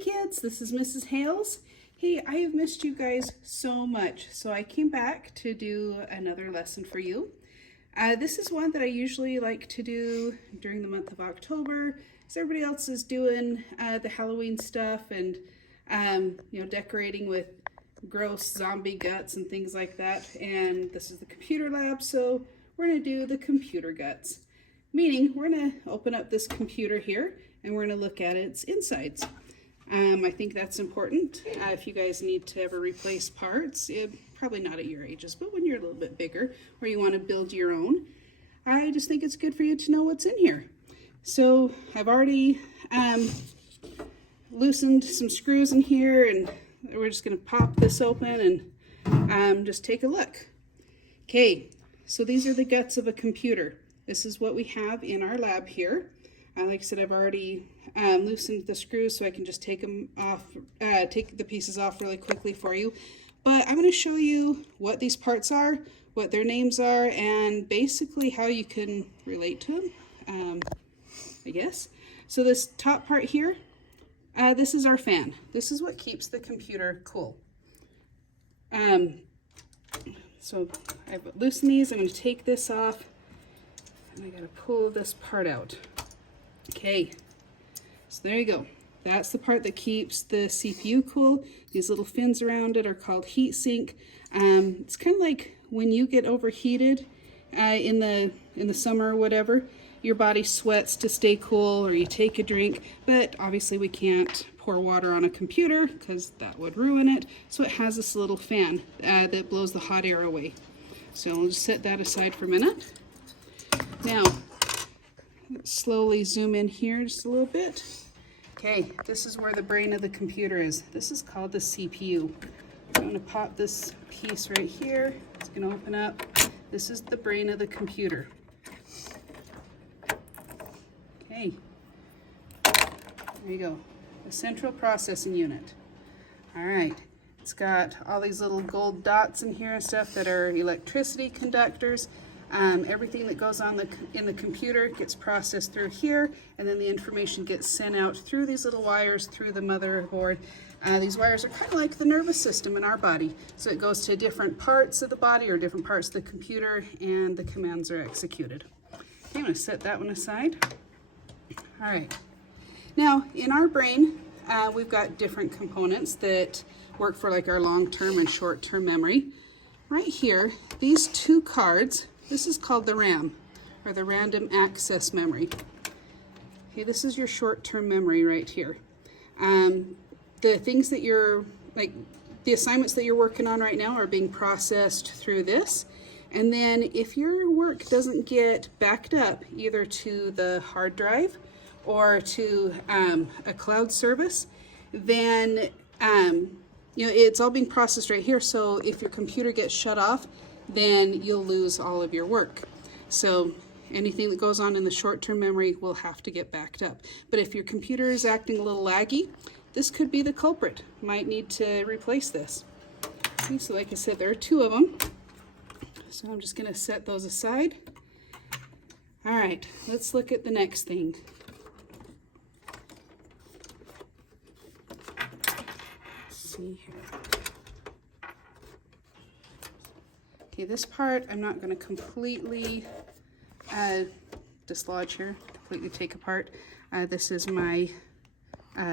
kids, this is Mrs. Hales. Hey, I have missed you guys so much, so I came back to do another lesson for you. This is one that I usually like to do during the month of October, as everybody else is doing the Halloween stuff and decorating with gross zombie guts and things like that. And this is the computer lab, so we're going to do the computer guts. Meaning, we're going to open up this computer here and we're going to look at its insides. I think that's important. If you guys need to ever replace parts, probably not at your ages, but when you're a little bit bigger or you want to build your own, I just think it's good for you to know what's in here. So I've already loosened some screws in here, and we're just going to pop this open and just take a look. Okay, so these are the guts of a computer. This is what we have in our lab here. Like I said, I've already loosened the screws so I can just take them off, take the pieces off really quickly for you. But I'm going to show you what these parts are, what their names are, and basically how you can relate to them, I guess. So this top part here, this is our fan. This is what keeps the computer cool. So I've loosened these. I'm going to take this off, and I got to pull this part out. Okay, so there you go. That's the part that keeps the CPU cool. These little fins around it are called heat sink. It's kind of like when you get overheated in the summer or whatever, your body sweats to stay cool, or you take a drink, but obviously we can't pour water on a computer because that would ruin it. So it has this little fan that blows the hot air away. So we'll just set that aside for a minute. Now, slowly zoom in here just a little bit. Okay, this is where the brain of the computer is. This is called the CPU. I'm going to pop this piece right here. It's going to open up. This is the brain of the computer. Okay, there you go. The central processing unit. All right, it's got all these little gold dots in here and stuff that are electricity conductors. Everything that goes on in the computer gets processed through here, and then the information gets sent out through these little wires through the motherboard. These wires are kind of like the nervous system in our body. So it goes to different parts of the body or different parts of the computer, and the commands are executed. Okay, I'm going to set that one aside. All right. Now, in our brain, we've got different components that work for like our long-term and short-term memory. Right here, these two cards, this is called the RAM, or the random access memory. Okay, this is your short-term memory right here. The things that you're, like the assignments that you're working on right now are being processed through this. And then if your work doesn't get backed up either to the hard drive or to a cloud service, then it's all being processed right here. So if your computer gets shut off, then you'll lose all of your work. So anything that goes on in the short-term memory will have to get backed up. But if your computer is acting a little laggy, this could be the culprit. Might need to replace this. Okay, so like I said, there are two of them. So I'm just going to set those aside. All right, let's look at the next thing. Let's see here. Okay, this part I'm not going to completely dislodge here, completely take apart. This is my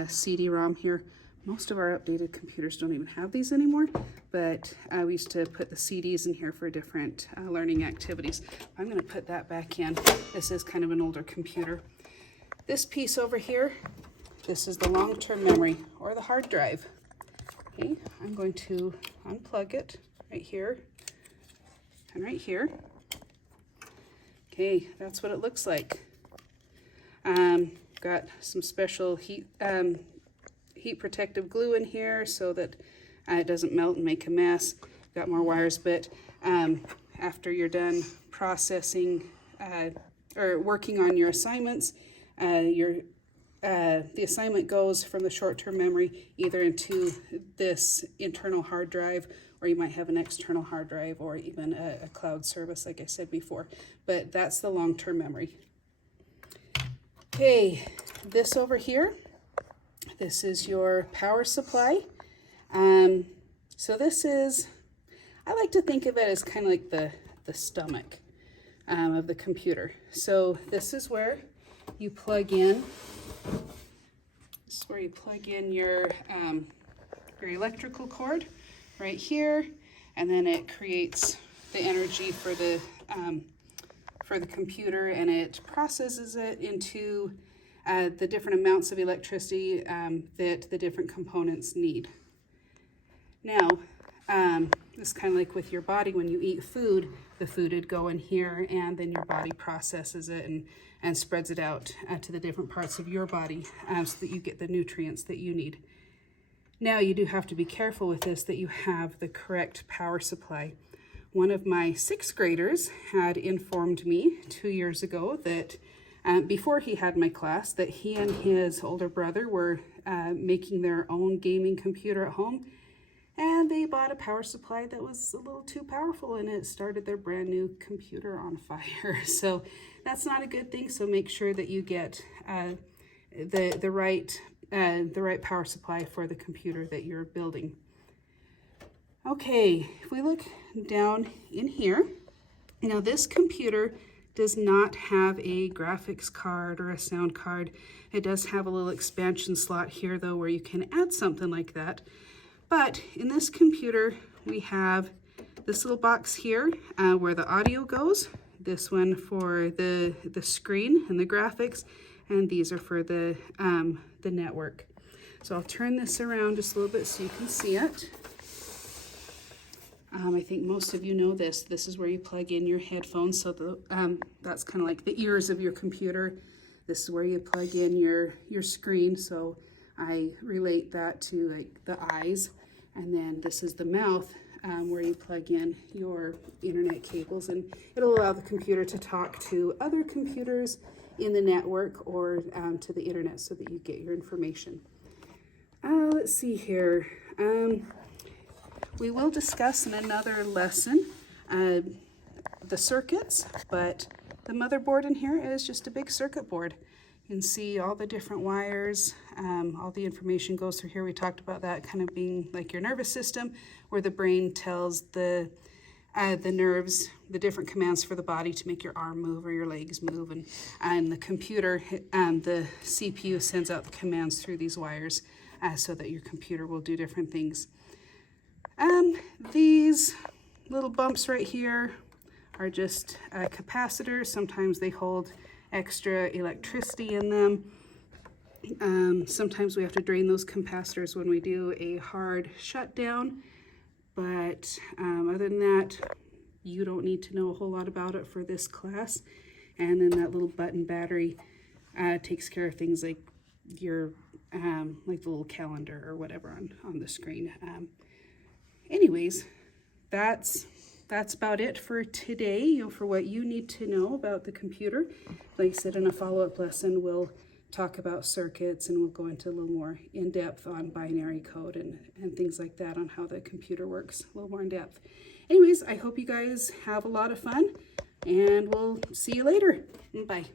CD-ROM here. Most of our updated computers don't even have these anymore, but we used to put the CDs in here for different learning activities. I'm going to put that back in. This is kind of an older computer. This piece over here, this is the long-term memory, or the hard drive. Okay, I'm going to unplug it right here and right here. Okay, that's what it looks like. Got some special heat protective glue in here so that it doesn't melt and make a mess. Got more wires, but after you're done processing or working on your assignments, the assignment goes from the short-term memory either into this internal hard drive, or you might have an external hard drive, or even a cloud service, like I said before. But that's the long-term memory. Okay, this over here, this is your power supply. So this is, I like to think of it as kind of like the stomach of the computer. So this is where you plug in. This is where you plug in your electrical cord right here, and then it creates the energy for the computer, and it processes it into the different amounts of electricity that the different components need. Now, it's kind of like with your body. When you eat food, the food would go in here, and then your body processes it and spreads it out to the different parts of your body so that you get the nutrients that you need. Now, you do have to be careful with this, that you have the correct power supply. One of my 6th graders had informed me 2 years ago that before he had my class, that he and his older brother were making their own gaming computer at home, and they bought a power supply that was a little too powerful, and it started their brand new computer on fire. So that's not a good thing. So make sure that you get the right power supply for the computer that you're building. Okay, if we look down in here, now this computer does not have a graphics card or a sound card. It does have a little expansion slot here though, where you can add something like that. But in this computer, we have this little box here where the audio goes, this one for the screen and the graphics, and these are for the network. So I'll turn this around just a little bit so you can see it. I think most of you know this. This is where you plug in your headphones. So that's kind of like the ears of your computer. This is where you plug in your screen. So I relate that to like the eyes. And then this is the mouth where you plug in your internet cables, and it'll allow the computer to talk to other computers in the network or to the internet so that you get your information. Let's see here. We will discuss in another lesson the circuits, but the motherboard in here is just a big circuit board. You can see all the different wires, all the information goes through here. We talked about that kind of being like your nervous system, where the brain tells the nerves the different commands for the body to make your arm move or your legs move, and the computer, the CPU sends out the commands through these wires so that your computer will do different things. These little bumps right here are just capacitors. Sometimes they hold extra electricity in them. Sometimes we have to drain those capacitors when we do a hard shutdown, but other than that, you don't need to know a whole lot about it for this class. And then that little button battery takes care of things like your like the little calendar or whatever on the screen. Anyways, that's about it for today, for what you need to know about the computer. Like I said, in a follow-up lesson, we'll talk about circuits, and we'll go into a little more in-depth on binary code and things like that, on how the computer works a little more in depth. Anyways, I hope you guys have a lot of fun, and we'll see you later. Bye.